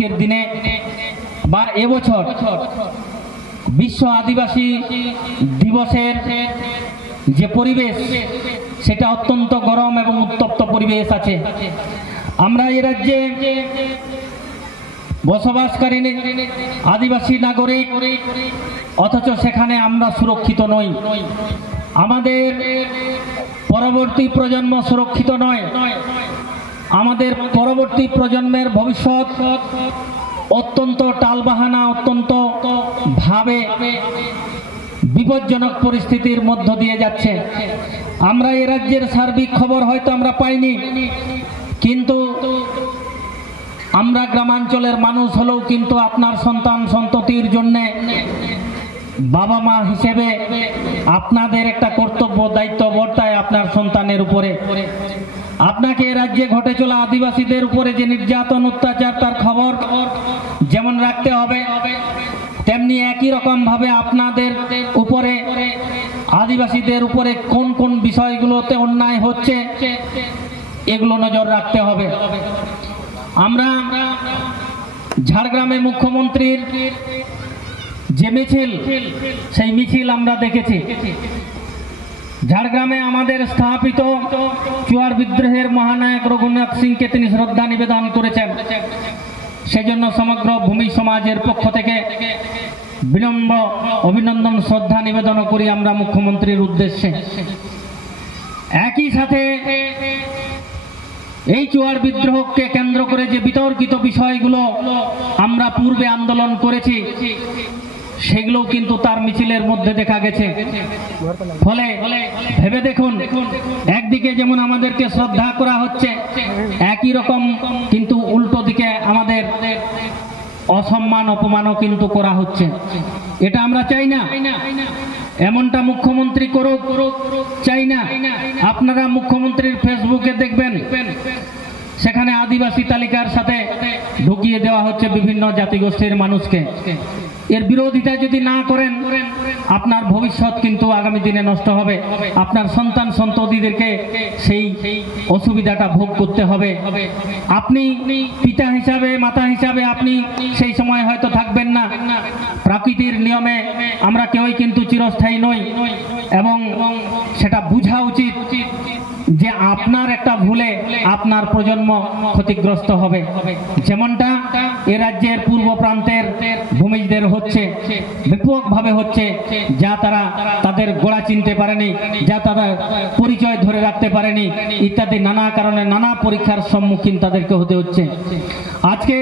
আজকের দিনে বা এবছর বিশ্ব আদিবাসী দিবসের যে পরিবেশ সেটা অত্যন্ত গরম এবং উত্তপ্ত পরিবেশ আছে। আমরা এই রাজ্যে বসবাসকারী আদিবাসী নাগরিক, অথচ সেখানে আমরা সুরক্ষিত নই। আমাদের পরবর্তী প্রজন্ম সুরক্ষিত নয়। আমাদের পরবর্তী প্রজন্মের ভবিষ্যৎ অত্যন্ত টালবাহানা, অত্যন্ত ভাবে বিপজ্জনক পরিস্থিতির মধ্য দিয়ে যাচ্ছে। আমরা এই রাজ্যের সার্বিক খবর হয়তো আমরা পাইনি, কিন্তু আমরা গ্রামাঞ্চলের মানুষ হলেও কিন্তু আপনার সন্তান সন্ততির জন্য বাবা মা হিসেবে আপনাদের একটা কর্তব্য দায়িত্ব বর্তায় আপনার সন্তানের উপরে। আপনাকে রাজ্যে ঘটে চলা আদিবাসীদের উপরে যে নির্যাতন অত্যাচার তার খবর যেমন রাখতে হবে, তেমনি একই রকম ভাবে আপনাদের উপরে আদিবাসীদের উপরে কোন কোন বিষয়গুলোতে অন্যায় হচ্ছে এগুলো নজর রাখতে হবে। আমরা ঝাড়গ্রামে মুখ্যমন্ত্রীর যে মিছিল, সেই মিছিল আমরা দেখেছি। ঝাড়গ্রামে আমাদের স্থাপিত চুয়ার বিদ্রোহের মহানায়ক রঘুনাথ সিংকে তিনি শ্রদ্ধা নিবেদন করেছেন। সেজন্য সমগ্র ভূমি সমাজের পক্ষ থেকে বিনম্র অভিনন্দন শ্রদ্ধা নিবেদন করি আমরা মুখ্যমন্ত্রীর উদ্দেশ্যে। একই সাথে এই চুয়ার বিদ্রোহকে কেন্দ্র করে যে বিতর্কিত বিষয়গুলো আমরা পূর্বে আন্দোলন করেছি সেগুলো কিন্তু তার মিছিলের মধ্যে দেখা গেছে। ফলে ভেবে দেখুন, একদিকে যেমন আমাদেরকে শ্রদ্ধা করা হচ্ছে, একই রকম কিন্তু উল্টো দিকে আমাদের অসম্মান অপমানও কিন্তু করা হচ্ছে। এটা আমরা চাই না, এমনটা মুখ্যমন্ত্রী করুক, চাই না। আপনারা মুখ্যমন্ত্রীর ফেসবুকে দেখবেন, সেখানে আদিবাসী তালিকার সাথে ঢুকিয়ে দেওয়া হচ্ছে বিভিন্ন জাতিগোষ্ঠীর মানুষকে। এর বিরোধিতা যদি না করেন, আপনার ভবিষ্যৎ কিন্তু আগামী দিনে নষ্ট হবে। আপনার সন্তান সন্ততিদেরকে সেই অসুবিধাটা ভোগ করতে হবে। আপনি পিতা হিসাবে, মাতা হিসাবে আপনি সেই সময় হয়তো থাকবেন না। প্রকৃতির নিয়মে আমরা কেউই কিন্তু চিরস্থায়ী নই, এবং সেটা বোঝা উচিত যে আপনার একটা ভুলে আপনার প্রজন্ম ক্ষতিগ্রস্ত হবে। যেমনটা এ রাজ্যের পূর্ব প্রান্তের ভূমিজদের হচ্ছে, ব্যাপকভাবে হচ্ছে, যা তারা তাদের গোড়া চিনতে পারেনি, যা তারা পরিচয় ধরে রাখতে পারেনি, ইত্যাদি নানা কারণে নানা পরীক্ষার সম্মুখীন তাদেরকে হতে হচ্ছে। আজকে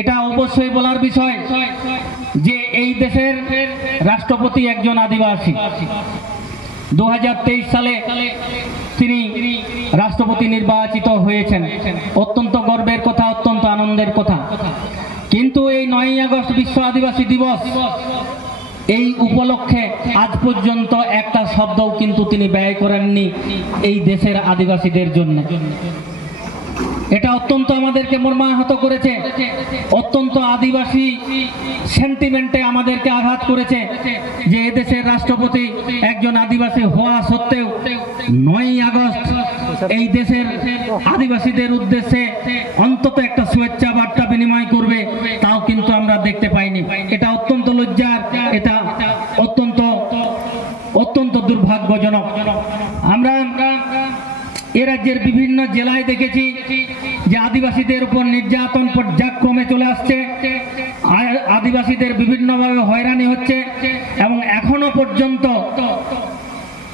এটা অবশ্যই বলার বিষয় যে এই দেশের রাষ্ট্রপতি একজন আদিবাসী। 2023 সালে তিনি রাষ্ট্রপতি নির্বাচিত হয়েছেন। অত্যন্ত গর্বের কথা, অত্যন্ত আনন্দের কথা। কিন্তু এই 9ই আগস্ট বিশ্ব আদিবাসী দিবস, এই উপলক্ষে আজ পর্যন্ত একটা শব্দও কিন্তু তিনি ব্যয় করেননি এই দেশের আদিবাসীদের জন্য। এটা অত্যন্ত আমাদেরকে মর্মাহত করেছে, অত্যন্ত আদিবাসী সেন্টিমেন্টে আমাদেরকে আঘাত করেছে যে এদেশের রাষ্ট্রপতি একজন আদিবাসী হওয়া সত্ত্বেও 9ই আগস্ট এই দেশের আদিবাসীদের উদ্দেশ্যে অন্তত একটা শুভেচ্ছা বার্তা বিনিময় করবে, তাও কিন্তু আমরা দেখতে পাইনি। এটা অত্যন্ত লজ্জার, এটা অত্যন্ত অত্যন্ত দুর্ভাগ্যজনক। আমরা এ রাজ্যের বিভিন্ন জেলায় দেখেছি যে আদিবাসীদের উপর নির্যাতন পর্যায়ক্রমে চলে আসছে, আদিবাসীদের বিভিন্নভাবে হয়রানি হচ্ছে, এবং এখনো পর্যন্ত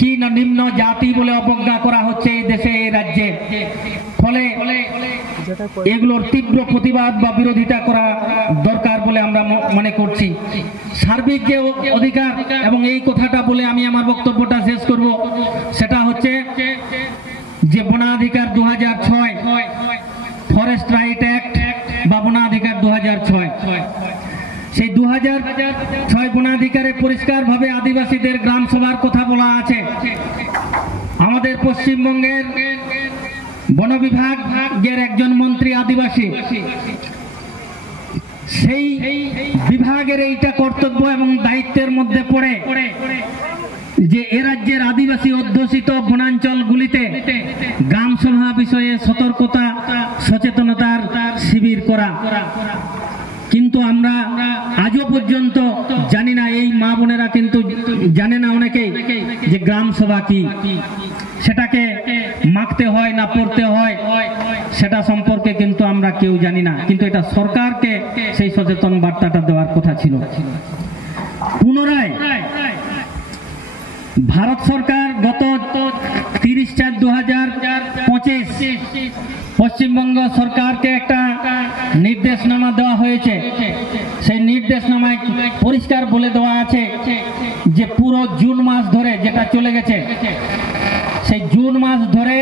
কি না নিম্ন জাতি বলে অবজ্ঞা করা হচ্ছে এই দেশে, এই রাজ্যে। ফলে এগুলোর তীব্র প্রতিবাদ বা বিরোধিতা করা দরকার বলে আমরা মনে করছি। সার্বিক যে অধিকার, এবং এই কথাটা বলে আমি আমার বক্তব্যটা শেষ করব, সেটা হচ্ছে যে বনাধিকার 2006, ফরেস্ট রাইট অ্যাক্ট বা বনাধিকার 2006, সেই 2006 বনাধিকারে পরিষ্কারভাবে আদিবাসীদের গ্রাম সভার কথা বলা আছে। আমাদের পশ্চিমবঙ্গের বন বিভাগের একজন মন্ত্রী আদিবাসী, সেই বিভাগের এইটা কর্তব্য এবং দায়িত্বের মধ্যে পড়ে যে এ রাজ্যের আদিবাসী অধ্যুষিত বনাঞ্চলগুলিতে গ্রাম সভা বিষয়ে সতর্কতা সচেতনতার শিবির করা। বোনেরা কিন্তু জানে না অনেকেই যে গ্রাম সভা কি, সেটাকে মাখতে হয় না পড়তে হয় সেটা সম্পর্কে কিন্তু আমরা কেউ জানি না। কিন্তু এটা সরকারকে সেই সচেতন বার্তাটা দেওয়ার কথা ছিল। পুনরায় ভারত সরকার গত 30/4/2025 পশ্চিমবঙ্গ সরকারকে একটা নির্দেশনামা দেওয়া হয়েছে। সেই নির্দেশনামায় পরিষ্কার বলে দেওয়া আছে যে পুরো জুন মাস ধরে যেটা চলে গেছে, সেই জুন মাস ধরে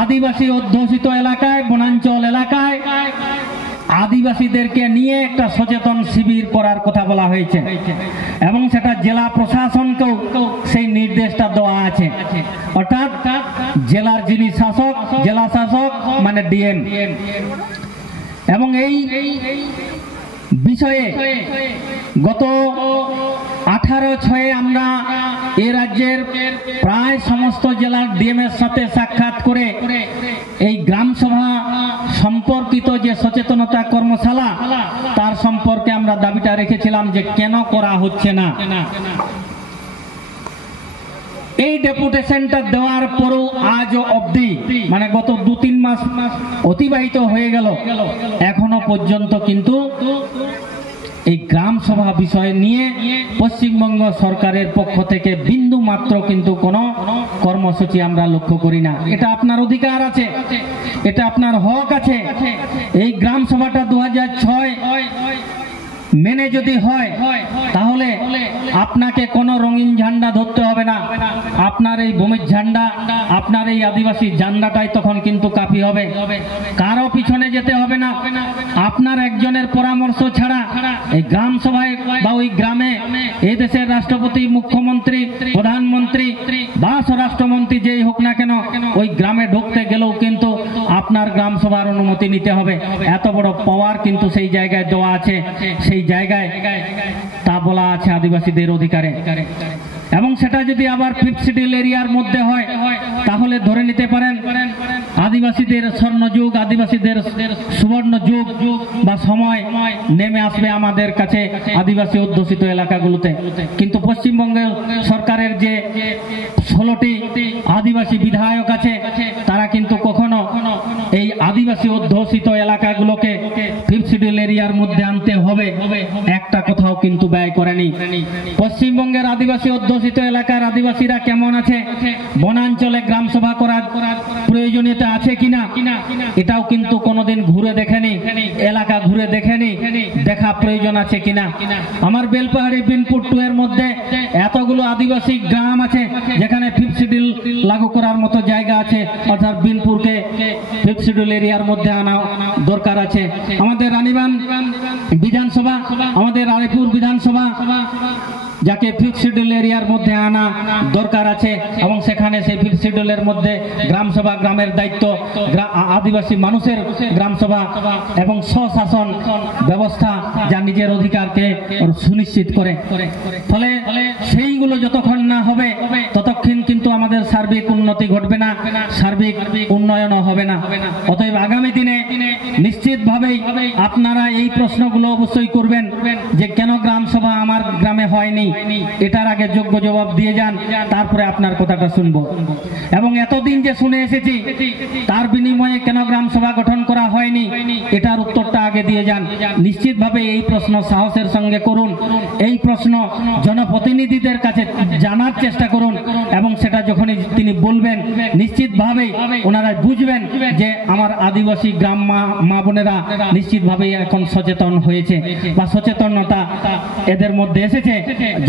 আদিবাসী অধ্যুষিত এলাকায়, বনাঞ্চল এলাকায় আদিবাসীদেরকে নিয়ে একটা সচেতন শিবির করার কথা বলা হয়েছে এবং সেটা জেলা প্রশাসনকেও সেই নির্দেশটা দেওয়া আছে। অর্থাৎ জেলার যিনি শাসক, জেলা শাসক মানে ডিএম, এবং এই বিষয়ে গত 18/6 আমরা এ রাজ্যের প্রায় সমস্ত জেলার ডিএম এর সাথে সাক্ষাৎ করে এই গ্রাম সভা সম্পর্কিত যে সচেতনতা কর্মশালা তার সম্পর্কে আমরা দাবিটা রেখেছিলাম যে কেন করা হচ্ছে না। এই ডেপুটেশনটা দেওয়ার পরও আজও অবধি মানে গত 2-3 মাস অতিবাহিত হয়ে গেল, এখনো পর্যন্ত কিন্তু এই গ্রাম সভা বিষয় নিয়ে পশ্চিমবঙ্গ সরকারের পক্ষ থেকে বিন্দু মাত্র কিন্তু কোনো কর্মসূচি আমরা লক্ষ্য করি না। এটা আপনার অধিকার আছে, এটা আপনার হক আছে। এই গ্রাম সভাটা 2006 মেনে যদি হয় তাহলে আপনাকে কোনো রঙিন ঝান্ডা ধরতে হবে না। আপনার এই ভূমির ঝান্ডা, আপনার এই আদিবাসী ঝান্ডাটাই তখন কিন্তু কাফি হবে। কারো পিছনে যেতে হবে না। আপনার একজনের পরামর্শ ছাড়া এই গ্রাম সভায় বা ওই গ্রামে এই দেশের রাষ্ট্রপতি, মুখ্যমন্ত্রী, প্রধানমন্ত্রী বা স্বরাষ্ট্রমন্ত্রী যেই হোক না কেন ওই গ্রামে ঢুকতে গেলেও কিন্তু আপনার গ্রাম সভার অনুমতি নিতে হবে। এত বড় পাওয়ার কিন্তু সেই জায়গায় দেওয়া আছে, সেই জায়গায় তা বলা আছে আদিবাসীদের অধিকারে। এবং সেটা যদি আবার 5th শিডিউল এরিয়ার মধ্যে হয় তাহলে ধরে নিতে পারেন আদিবাসীদের স্বর্ণযুগ, আদিবাসীদের সুবর্ণ যুগ বা সময় নেমে আসবে আমাদের কাছে আদিবাসী অধ্যুষিত এলাকাগুলোতে। কিন্তু পশ্চিমবঙ্গ সরকারের যে 16টি আদিবাসী বিধায়ক আছে তারা কিন্তু কখনো এই আদিবাসী অধ্যুষিত এলাকাগুলোকে 5th শিডিউল এরিয়ার মধ্যে আনতে হবে একটা কথাও কিন্তু ব্যয় করেনি। পশ্চিমবঙ্গের আদিবাসী অধ্যুষিত এলাকার আদিবাসীরা কেমন আছে, বনাঞ্চলে গ্রাম সভা করার প্রয়োজনীয়তা আছে কিনা এটাও কিন্তু কোনোদিন ঘুরে দেখেনি, এলাকা ঘুরে দেখেনি, দেখা প্রয়োজন আছে কিনা। আমার বেলপাহাড়ি বিনপুর 2 এর মধ্যে এতগুলো আদিবাসী গ্রাম আছে যেখানে 5th শিডিউল লাগু করার মতো জায়গা আছে, অর্থাৎ বিনপুরকে 5th শিডিউল এরিয়ার মধ্যে আনা দরকার আছে। আমাদের রানীবান বিধানসভা, আমাদের রায়পুর বিধানসভা যাকে 5th শিডিউল এরিয়ার মধ্যে আনা দরকার আছে এবং সেখানে সেই 5th শিডিউলের মধ্যে গ্রাম সভা, গ্রামের দায়িত্ব, আদিবাসী মানুষের গ্রাম সভা এবং স্বশাসন ব্যবস্থা যা নিজের অধিকারকে সুনিশ্চিত করে। ফলে সেইগুলো যতক্ষণ না হবে ততক্ষণ কিন্তু আমাদের সার্বিক উন্নতি ঘটবে না, সার্বিক উন্নয়নও হবে না। অতএব আগামী দিনে নিশ্চিতভাবেই আপনারা এই প্রশ্নগুলো অবশ্যই করবেন যে কেন গ্রাম সভা আমার গ্রামে হয়নি, এটার আগে যোগ্য জবাব দিয়ে যান, তারপরে আপনার কথাটা শুনবো। এবং এতদিন যে শুনে এসেছি তার বিনিময়ে কেন গ্রাম সভা গঠন করা হয়নি এটার উত্তরটা আগে দিয়ে যান। নিশ্চিতভাবে এই প্রশ্ন সাহসের সঙ্গে করুন, এই প্রশ্ন জনপ্রতিনিধিদের কাছে জানার চেষ্টা করুন এবং সেটা যখনই তিনি বলবেন নিশ্চিতভাবেই ওনারা বুঝবেন যে আমার আদিবাসী গ্রাম মা বোনেরা নিশ্চিতভাবেই এখন সচেতন হয়েছে বা সচেতনতা এদের মধ্যে এসেছে।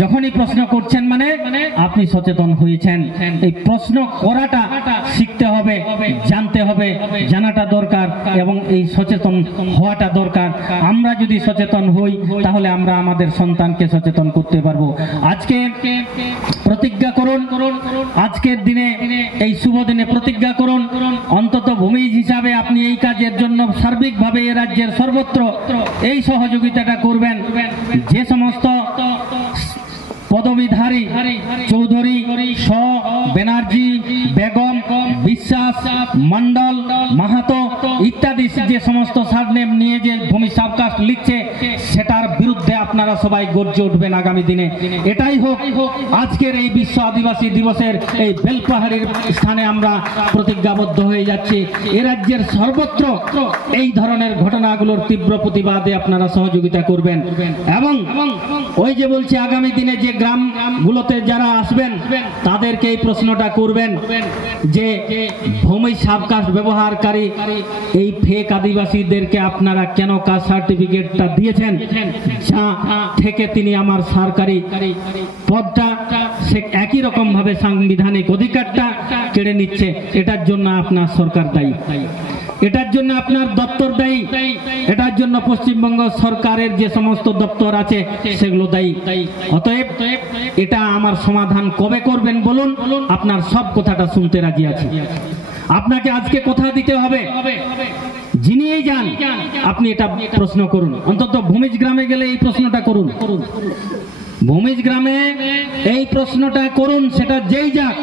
যখনই প্রশ্ন করছেন মানে আপনি সচেতন হয়েছেন। এই প্রশ্ন করাটা শিখতে হবে, জানতে হবে, জানাটা দরকার এবং এই সচেতন হওয়াটা দরকার। আমরা যদি সচেতন হই তাহলে আমরা আমাদের সন্তানকে সচেতন করতে পারবো। আজকে প্রতিজ্ঞা করুন, আজকের দিনে এই শুভ দিনে প্রতিজ্ঞা করুন অন্তত ভূমিজ হিসাবে আপনি এই কাজের জন্য সার্বিকভাবে এই রাজ্যের সর্বত্র এই সহযোগিতাটা করবেন। যে সমস্ত পদবীধারী চৌধুরী, শ, ব্যানার্জি, বেগম, বিশ্বাস, মন্ডল, মাহাতো ইত্যাদি যে সমস্ত সারনেম নিয়ে যে ভূমি সাবকাস্ট লিখছে সেটার বিরুদ্ধে আপনারা সবাই গর্জে উঠবেন আগামী দিনে। এটাই হোক আজকের এই বিশ্ব আদিবাসী দিবসের এই বেলপাহাড়ির স্থানে আমরা প্রতিজ্ঞাবদ্ধ হয়ে যাচ্ছি। এ রাজ্যের সর্বত্র এই ধরনের ঘটনাগুলোর তীব্র প্রতিবাদে আপনারা সহযোগিতা করবেন এবং ওই যে বলছি আগামী দিনে যে গ্রামগুলোতে যারা আসবেন তাদেরকে এই প্রশ্নটা করবেন যে ভূমি সাবকাস্ট ব্যবহারকারী এই ফেক আদিবাসীদেরকে আপনারা কেন কাস্ট সার্টিফিকেটটা দিয়েছেন, যা থেকে তিনি আমার সরকারি পদটা সে একই রকম ভাবে সাংবিধানিক অধিকারটা কেড়ে নিচ্ছে। এটার জন্য আপনার সরকার দায়ী, এটার জন্য আপনার দপ্তর দায়ী, এটার জন্য পশ্চিমবঙ্গ সরকারের যে সমস্ত দপ্তর আছে সেগুলো দায়ী। অতএব এটা আমার সমাধান কবে করবেন বলুন, আপনার সব কথাটা শুনতে রাজি আছি। আপনাকে আজকে কথা দিতে হবে, যিনিই যান আপনি এটা প্রশ্ন করুন, অন্তত ভূমিজ গ্রামে গেলে এই প্রশ্নটা করুন, ভূমিজ গ্রামে এই প্রশ্নটা করুন, সেটা যেই যাক